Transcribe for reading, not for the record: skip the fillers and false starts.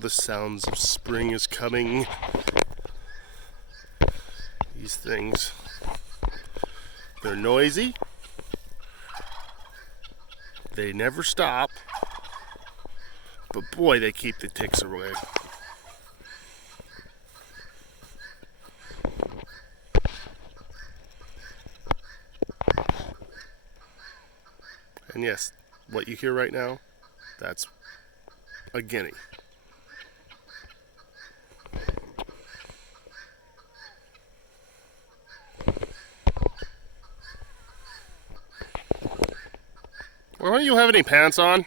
the sounds of spring is coming. These things, they're noisy. They never stop. But boy, they keep the ticks away. And yes, what you hear right now, that's a guinea. Well, don't you have any pants on?